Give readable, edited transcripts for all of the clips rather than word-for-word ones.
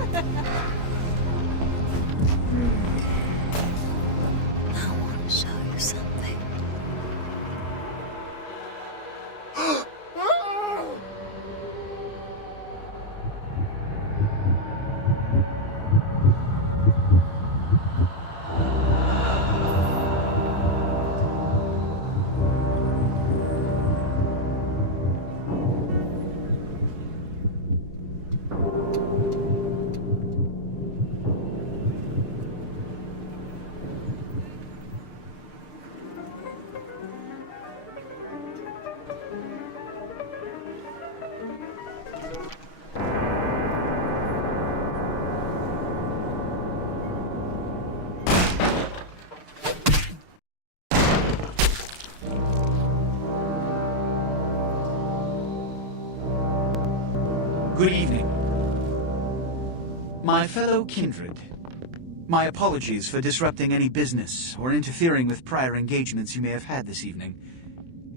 I want to show you something. Good evening. My fellow kindred, my apologies for disrupting any business or interfering with prior engagements you may have had this evening.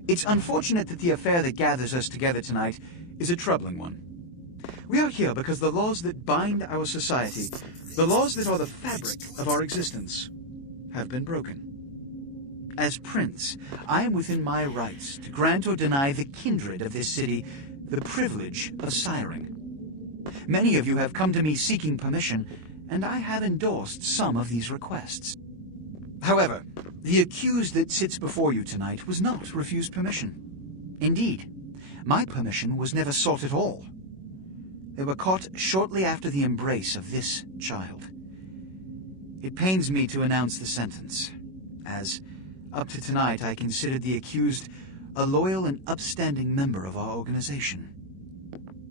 It's unfortunate that the affair that gathers us together tonight is a troubling one. We are here because the laws that bind our society, the laws that are the fabric of our existence, have been broken. As Prince, I am within my rights to grant or deny the kindred of this city the privilege of siring. Many of you have come to me seeking permission, and I have endorsed some of these requests. However, the accused that sits before you tonight was not refused permission. Indeed, my permission was never sought at all. They were caught shortly after the embrace of this child. It pains me to announce the sentence, as up to tonight I considered the accused a loyal and upstanding member of our organization.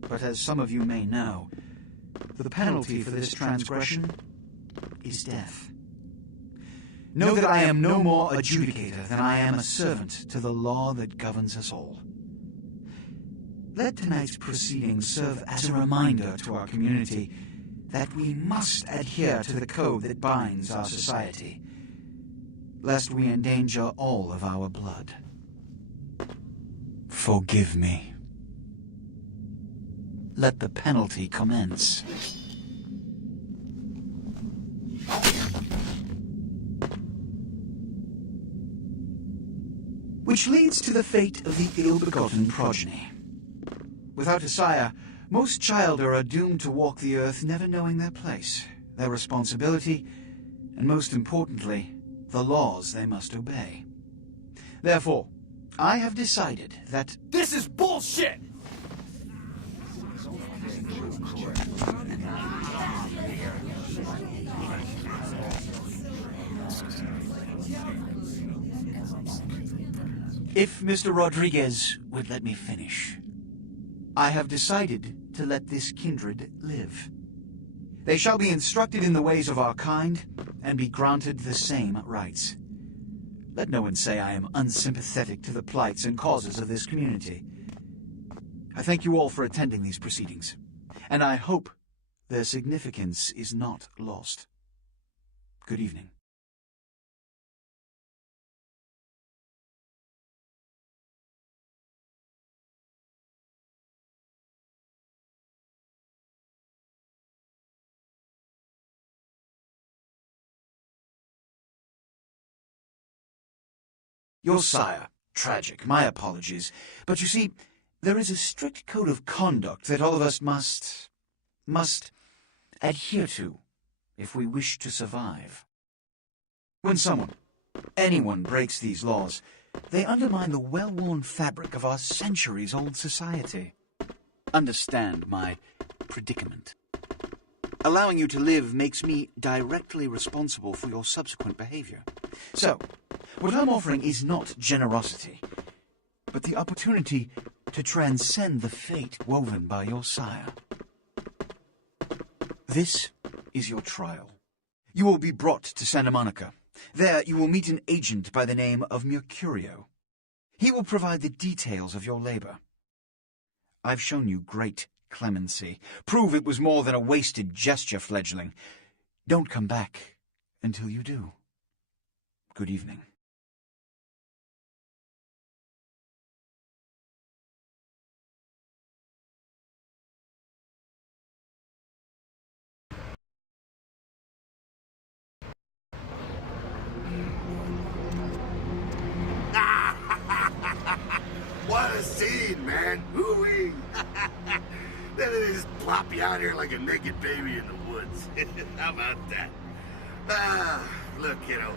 But as some of you may know, the penalty for this transgression is death. Know that I am no more adjudicator than I am a servant to the law that governs us all. Let tonight's proceedings serve as a reminder to our community that we must adhere to the code that binds our society, lest we endanger all of our blood. Forgive me. Let the penalty commence. Which leads to the fate of the ill-begotten progeny. Without a sire, most childer are doomed to walk the earth never knowing their place, their responsibility, and most importantly, the laws they must obey. Therefore, I have decided that This is bullshit! if Mr. Rodriguez would let me finish, I have decided to let this kindred live. They shall be instructed in the ways of our kind and be granted the same rights. Let no one say I am unsympathetic to the plights and causes of this community. I thank you all for attending these proceedings, and I hope their significance is not lost. Good evening. Your sire, tragic, my apologies. But you see, there is a strict code of conduct that all of us must adhere to if we wish to survive. When anyone breaks these laws, they undermine the well-worn fabric of our centuries-old society. Understand my predicament. Allowing you to live makes me directly responsible for your subsequent behavior. So, what I'm offering is not generosity, but the opportunity to transcend the fate woven by your sire. This is your trial. You will be brought to Santa Monica. There you will meet an agent by the name of Mercurio. He will provide the details of your labor. I've shown you great clemency. Prove it was more than a wasted gesture, fledgling. Don't come back until you do. Good evening. plop you out here like a naked baby in the woods. How about that? Look, kiddo,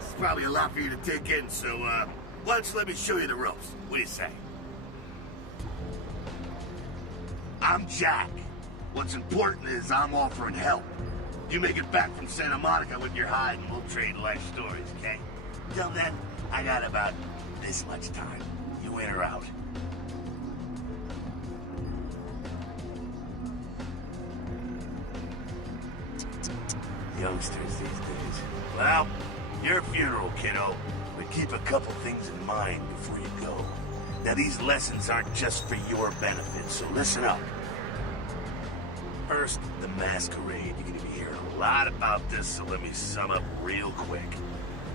it's probably a lot for you to take in, so, why don't you let me show you the ropes? What do you say? I'm Jack. What's important is I'm offering help. You make it back from Santa Monica with your hide and we'll trade life stories, okay? Till then, I got about this much time. You in or out? Youngsters these days. Well, your funeral, kiddo. But keep a couple things in mind before you go. Now, these lessons aren't just for your benefit, so listen up. First, the masquerade. You're gonna be hearing a lot about this, so let me sum up real quick.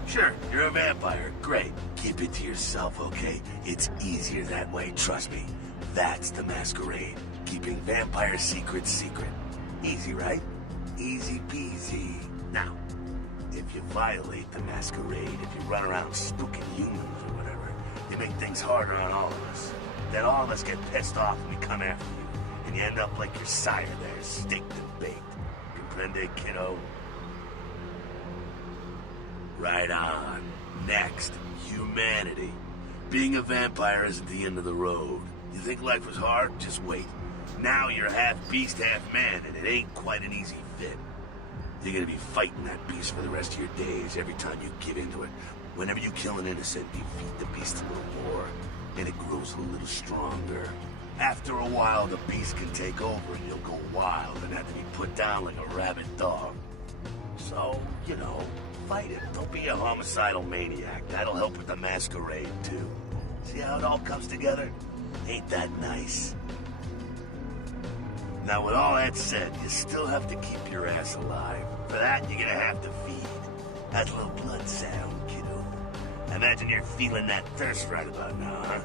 Sure, you're a vampire. Great. Keep it to yourself, okay? It's easier that way, trust me. That's the masquerade. Keeping vampire secrets secret. Easy, right? Easy peasy. Now, if you violate the masquerade, if you run around spooking humans or whatever, you make things harder on all of us. Then all of us get pissed off and we come after you. And you end up like your sire there, staked and baked. Comprende, kiddo? Right on. Next, humanity. Being a vampire isn't the end of the road. You think life was hard? Just wait. Now you're half beast, half man, and it ain't quite an easy fit. You're gonna be fighting that beast for the rest of your days every time you get into it. Whenever you kill an innocent, you feed the beast a little more, and it grows a little stronger. After a while, the beast can take over and you'll go wild and have to be put down like a rabid dog. So, you know, fight it. Don't be a homicidal maniac. That'll help with the masquerade, too. See how it all comes together? Ain't that nice? Now, with all that said, you still have to keep your ass alive. For that, you're gonna have to feed. That's a little blood sound, kiddo. Imagine you're feeling that thirst right about now, huh?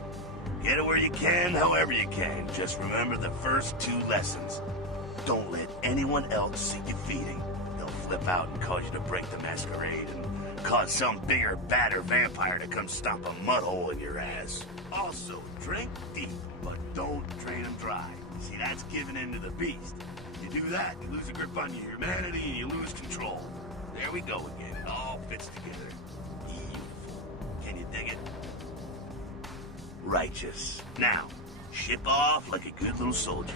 Get it where you can, however you can. Just remember the first two lessons. Don't let anyone else see you feeding. They'll flip out and cause you to break the masquerade and cause some bigger, badder vampire to come stomp a mud hole in your ass. Also, drink deep, but don't drain them dry. See, that's giving in to the beast. You do that, you lose a grip on your humanity and you lose control. There we go again. It all fits together. Evil. Can you dig it? Righteous. Now, ship off like a good little soldier.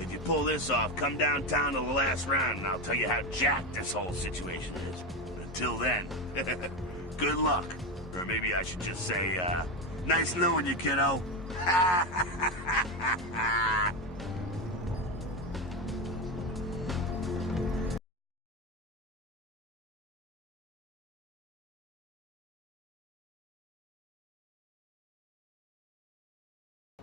If you pull this off, come downtown to the last round and I'll tell you how jacked this whole situation is. Until then, good luck. Or maybe I should just say, nice knowing you, kiddo.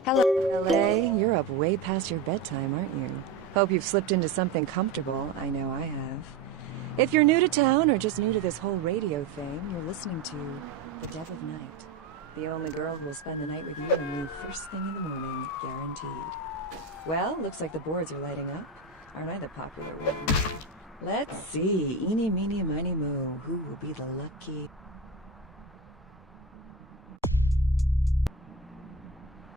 Hello, LA. You're up way past your bedtime, aren't you? Hope you've slipped into something comfortable. I know I have. If you're new to town or just new to this whole radio thing, you're listening to The Dead of Night. The only girl who will spend the night with you and leave first thing in the morning, guaranteed. Well, looks like the boards are lighting up. Aren't I the popular one? Let's see. Eeny, meeny, miny, moe. Who will be the lucky...